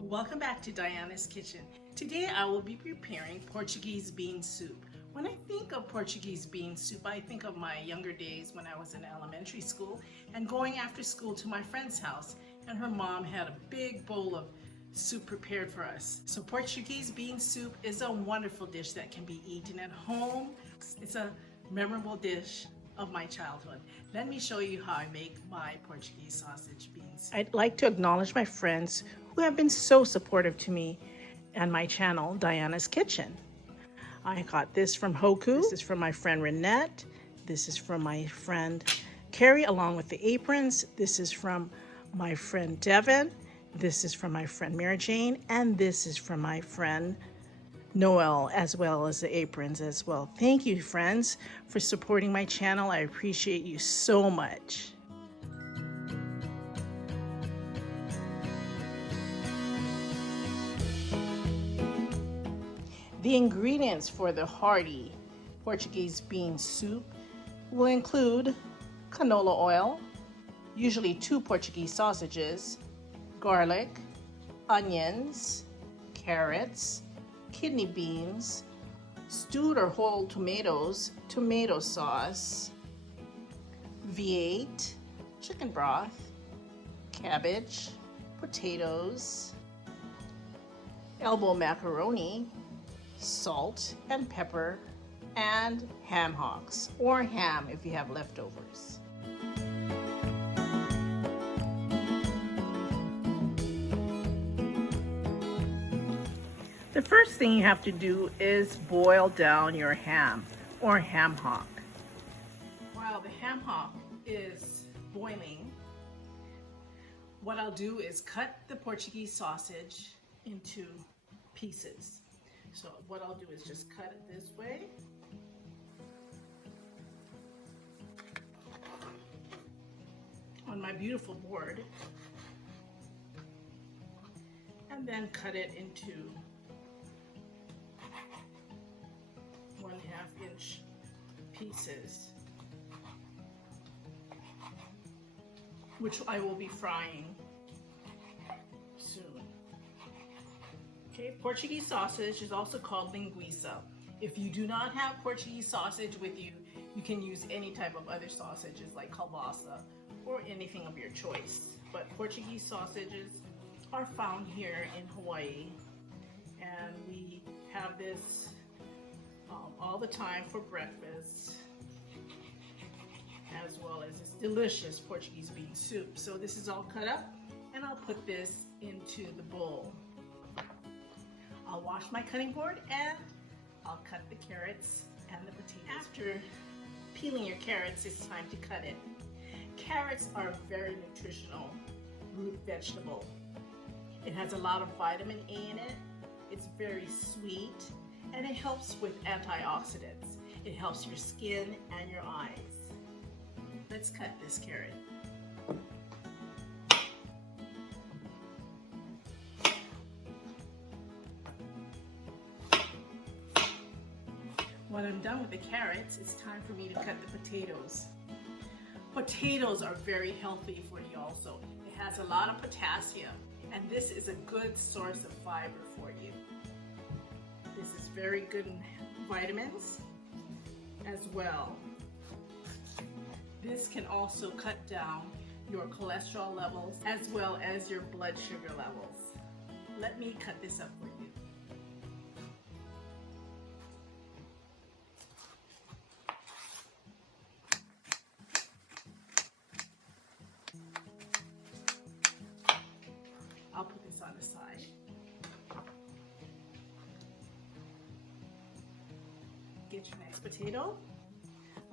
Welcome back to Diana's Kitchen. Today I will be preparing Portuguese bean soup. When I think of Portuguese bean soup, I think of my younger days when I was in elementary school and going after school to my friend's house, and her mom had a big bowl of soup prepared for us. So Portuguese bean soup is a wonderful dish that can be eaten at home. It's a memorable dish of my childhood. Let me show you how I make my Portuguese sausage beans. I'd like to acknowledge my friends who have been so supportive to me and my channel, Diana's Kitchen. I got this from Hoku. This is from my friend Renette. This is from my friend Carrie, along with the aprons. This is from my friend Devin. This is from my friend Mary Jane. And this is from my friend Noel, as well as the aprons as well. Thank you, friends, for supporting my channel. I appreciate you so much. The ingredients for the hearty Portuguese bean soup will include canola oil, usually 2 Portuguese sausages, garlic, onions, carrots, kidney beans, stewed or whole tomatoes, tomato sauce, V8, chicken broth, cabbage, potatoes, elbow macaroni, salt and pepper, and ham hocks, or ham if you have leftovers. The first thing you have to do is boil down your ham or ham hock. While the ham hock is boiling, what I'll do is cut the Portuguese sausage into pieces. So what I'll do is just cut it this way. On my beautiful board. And then cut it into 1/2 inch pieces, which I will be frying soon. Okay, Portuguese sausage is also called linguiça. If you do not have Portuguese sausage with you, you can use any type of other sausages like kielbasa or anything of your choice. But Portuguese sausages are found here in Hawaii, and we have this all the time for breakfast, as well as this delicious Portuguese bean soup. So this is all cut up, and I'll put this into the bowl. I'll wash my cutting board and I'll cut the carrots and the potatoes. After peeling your carrots, it's time to cut it. Carrots are a very nutritional root vegetable. It has a lot of vitamin A in it. It's very sweet, and it helps with antioxidants. It helps your skin and your eyes. Let's cut this carrot. When I'm done with the carrots, it's time for me to cut the potatoes. Potatoes are very healthy for you also. It has a lot of potassium, and this is a good source of fiber for you. This is very good in vitamins as well. This can also cut down your cholesterol levels as well as your blood sugar levels. Let me cut this up for you. I'll put this on the side. Get your next potato.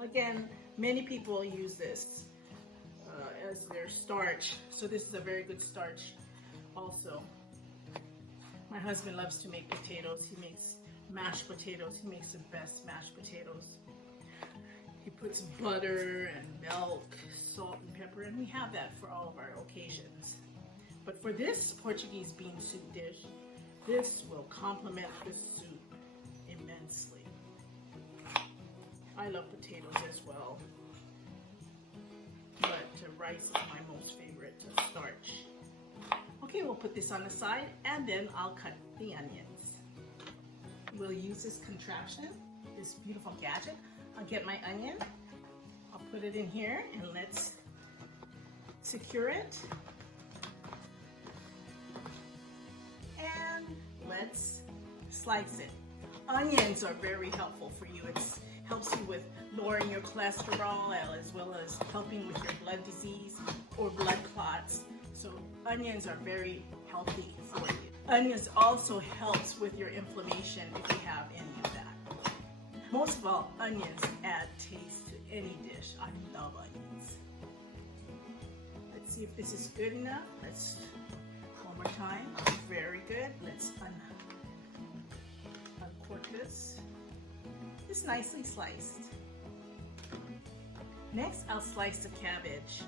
Again, many people use this as their starch, so this is a very good starch also. My husband loves to make potatoes. He makes mashed potatoes. He makes the best mashed potatoes. He puts butter and milk, salt and pepper, and we have that for all of our occasions. But for this Portuguese bean soup dish, this will complement the soup immensely. I love potatoes as well. But rice is my most favorite starch. Okay, we'll put this on the side and then I'll cut the onions. We'll use this contraption, this beautiful gadget. I'll get my onion, I'll put it in here and let's secure it. And let's slice it. Onions are very helpful for you. It helps you with lowering your cholesterol as well as helping with your blood disease or blood clots. So onions are very healthy for you. Onions also helps with your inflammation if you have any of that. Most of all, onions add taste to any dish. I love onions. Let's see if this is good enough. Let's one more time. Very good. Let's uncork this. It's nicely sliced. Next, I'll slice the cabbage.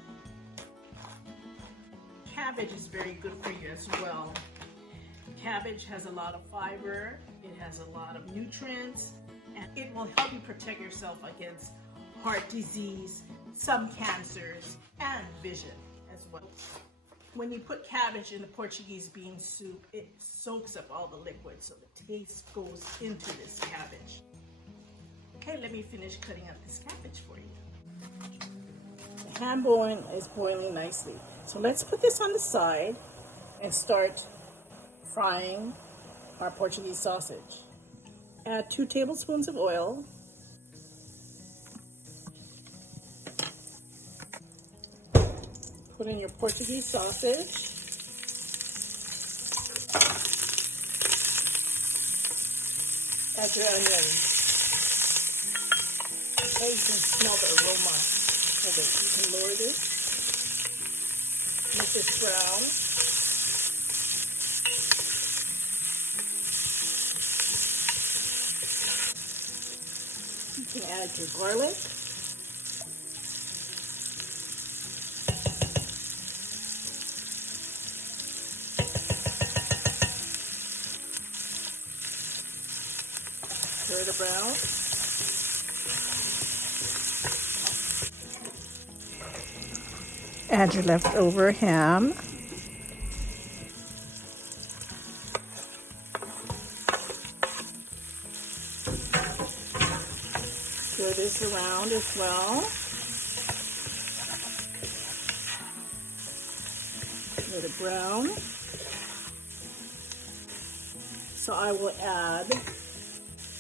Cabbage is very good for you as well. Cabbage has a lot of fiber, it has a lot of nutrients, and it will help you protect yourself against heart disease, some cancers, and vision as well. When you put cabbage in the Portuguese bean soup, it soaks up all the liquid, so the taste goes into this cabbage. Okay, let me finish cutting up this cabbage for you. The ham bone is boiling nicely. So let's put this on the side and start frying our Portuguese sausage. Add 2 tablespoons of oil. Put in your Portuguese sausage. Add your onions. Okay, you can smell the aroma of it. You can lower this. Make this brown. You can add your garlic. Stir it brown. Add your leftover ham. Stir this around as well. Let it brown. So I will add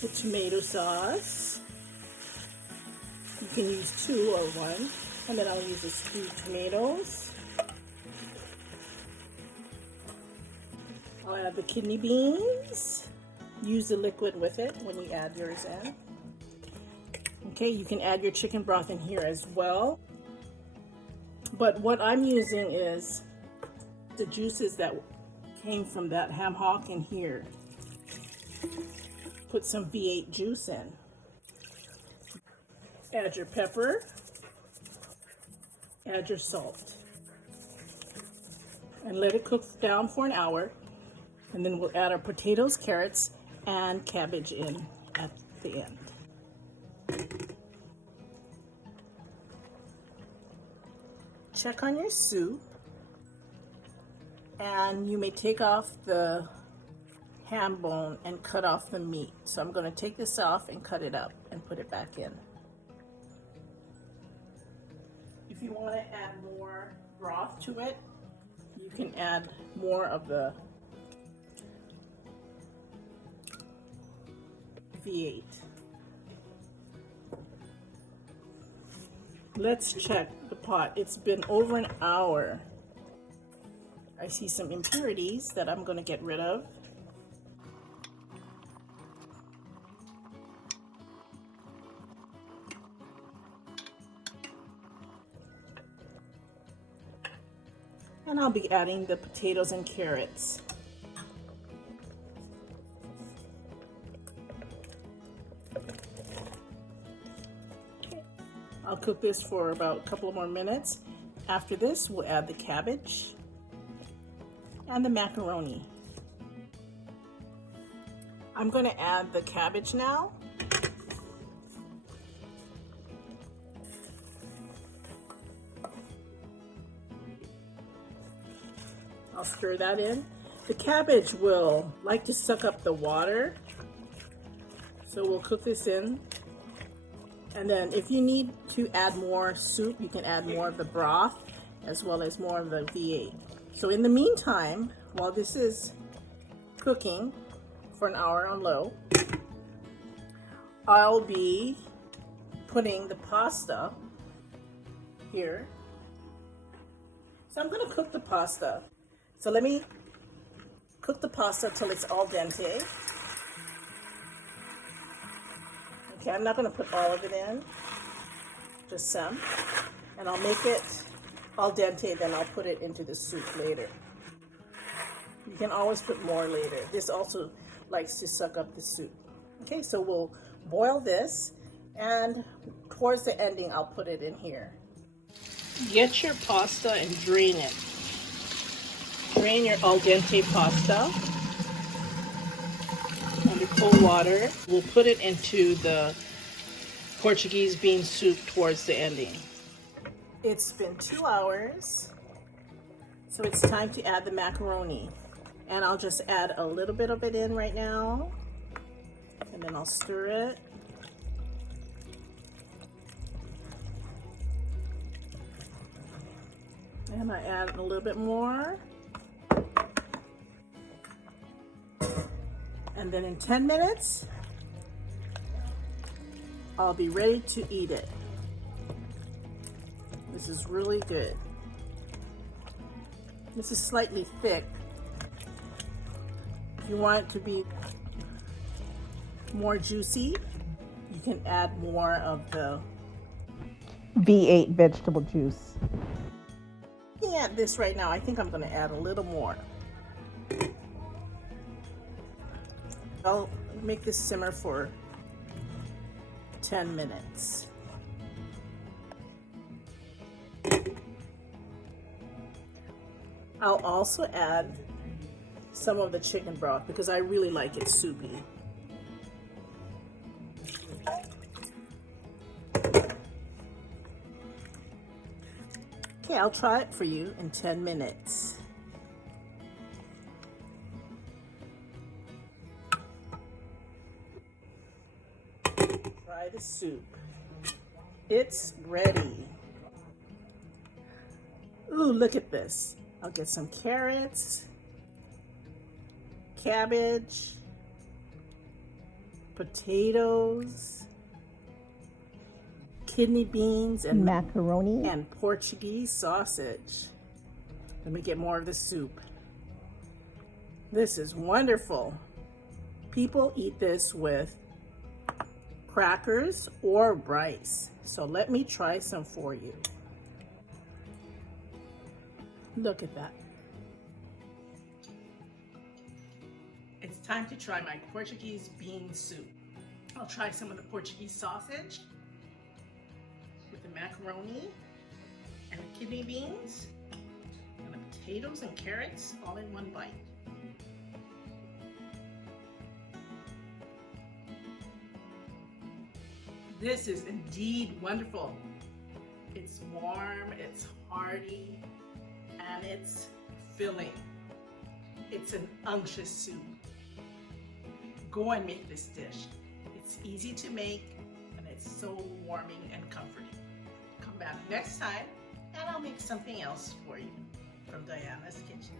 the tomato sauce. You can use 2 or 1. And then I'll use the stewed tomatoes. I'll add the kidney beans. Use the liquid with it when you add yours in. Okay, you can add your chicken broth in here as well. But what I'm using is the juices that came from that ham hock in here. Put some V8 juice in. Add your pepper. Add your salt and let it cook down for an hour, and then we'll add our potatoes, carrots, and cabbage in at the end. Check on your soup, and you may take off the ham bone and cut off the meat. So I'm going to take this off and cut it up and put it back in. If you want to add more broth to it, you can add more of the V8. Let's check the pot. It's been over an hour. I see some impurities that I'm going to get rid of. And I'll be adding the potatoes and carrots. Okay. I'll cook this for about a couple more minutes. After this, we'll add the cabbage and the macaroni. I'm going to add the cabbage now. I'll stir that in. The cabbage will like to suck up the water, so we'll cook this in. And then if you need to add more soup, you can add more of the broth as well as more of the V8. So in the meantime, while this is cooking for an hour on low, I'll be putting the pasta here. So I'm going to cook the pasta. So let me cook the pasta till it's al dente. Okay, I'm not going to put all of it in, just some. And I'll make it al dente, then I'll put it into the soup later. You can always put more later. This also likes to suck up the soup. Okay, so we'll boil this, and towards the ending, I'll put it in here. Get your pasta and drain it. Drain your al dente pasta under cold water. We'll put it into the Portuguese bean soup towards the ending. It's been 2 hours, so it's time to add the macaroni. And I'll just add a little bit of it in right now, and then I'll stir it. And I add a little bit more. And then in 10 minutes, I'll be ready to eat it. This is really good. This is slightly thick. If you want it to be more juicy, you can add more of the V8 vegetable juice. Looking at this right now, I think I'm going to add a little more. I'll make this simmer for 10 minutes. I'll also add some of the chicken broth because I really like it soupy. Okay, I'll try it for you in 10 minutes. Try the soup. It's ready. Ooh, look at this. I'll get some carrots, cabbage, potatoes, kidney beans, and macaroni, and Portuguese sausage. Let me get more of the soup. This is wonderful. People eat this with crackers or rice. So let me try some for you. Look at that. It's time to try my Portuguese bean soup. I'll try some of the Portuguese sausage with the macaroni and the kidney beans and the potatoes and carrots all in one bite. This is indeed wonderful. It's warm, it's hearty, and it's filling. It's an unctuous soup. Go and make this dish. It's easy to make, and it's so warming and comforting. Come back next time, and I'll make something else for you from Diana's Kitchen.